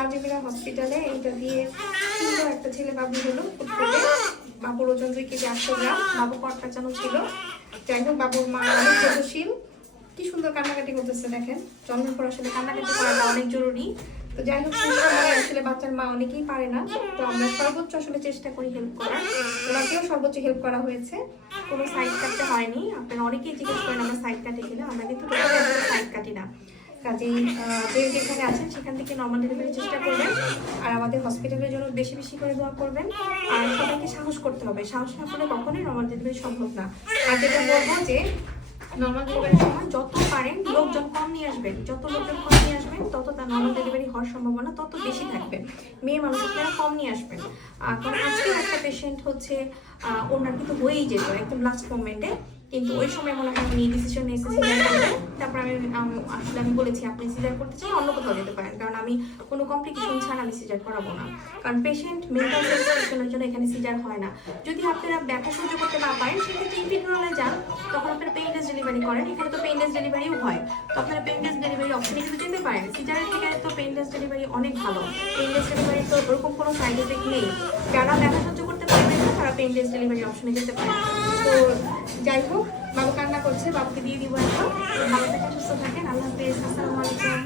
আলজেমিরা হসপিটালে এইটা দিয়ে সুন্দর একটা ছেলে বাবু হলো। বাবুর ওজন 2 কেজি 800 গ্রাম। বাবু কটকাচানো ছিল। যাই হোক, বাবুর মা অনেক যত্নশীল। কি সুন্দর কান্নাকাটি করতেছে দেখেন। জন্মের পর আসলে কান্নাকাটি করাটা অনেক জরুরি। তো যাই হোক, আসলে বাচ্চার মা অনেকেই পারে না, তো আমরা সর্বোচ্চ আসলে চেষ্টা করি হেল্প করার। ওনাকেও সর্বোচ্চ হেল্প করা হয়েছে, কোনো সাইড কাটতে হয়নি। আপনারা অনেকেই জিজ্ঞেস করেন আমরা সাইড কাটি কিনা, আমরা কিন্তু সাইড কাটি না। কাজেই যে যেখানে আছেন সেখান থেকে নর্মাল ডেলিভারির চেষ্টা করবেন, আর আমাদের হসপিটালের জন্য বেশি বেশি করে দোয়া করবেন। আর সবাইকে সাহস করতে হবে, সাহস না করলে কখনোই নর্মাল ডেলিভারি সম্ভব না। আর যেটা বলবো যে নর্মাল ডেলিভারির সময় যত পারেন লোকজন কম নিয়ে আসবেন, যত লোকজন কম নিয়ে আসবেন তত তার নর্মাল ডেলিভারি হওয়ার সম্ভাবনা তত বেশি থাকবে। মেয়ে মানুষ আপনারা কম নিয়ে আসবেন। কারণ আজকেও একটা পেশেন্ট হচ্ছে ওনার কিন্তু হয়েই যেত একদম লাস্ট মোমেন্টে, কিন্তু ওই সময় মনে হয় উনি ডিসিশন নিয়েছে সিজার করতে। তারপর আমি বলেছি আপনি সিজার করতে চাই অন্য কোথাও যেতে পারেন, কারণ আমি কোনো কমপ্লিকেশন ছাড়া আমি সিজার করাবো না। কারণ পেশেন্ট মেন্টাল হেলথের জন্য এখানে সিজার হয় না। যদি আপনারা ব্যথা সহ্য করতে না পারেন সেক্ষেত্রে ইপিডুরালে যান, তখন আপনারা পেইনলেস ডেলিভারি করেন। এখানে তো পেইনলেস ডেলিভারিও হয়, তো আপনারা পেইনলেস ডেলিভারি অপশনে কিন্তু যেতে পারেন। সিজারের থেকে তো পেইনলেস ডেলিভারি অনেক ভালো। পেইনলেস ডেলিভারি তো ওরকম কোনো সাইড এফেক্ট নেই। যারা ব্যথা সহ্য করতে পারবেন না তারা পেইনলেস ডেলিভারি অপশনে যেতে পারেন। তো যাই হোক, বাবু কান্না করছে, বাবুকে দিয়ে দিব এখন। ভালো থাকেন, সুস্থ থাকেন, আল্লাহ হাফেজ, আসসালামু আলাইকুম।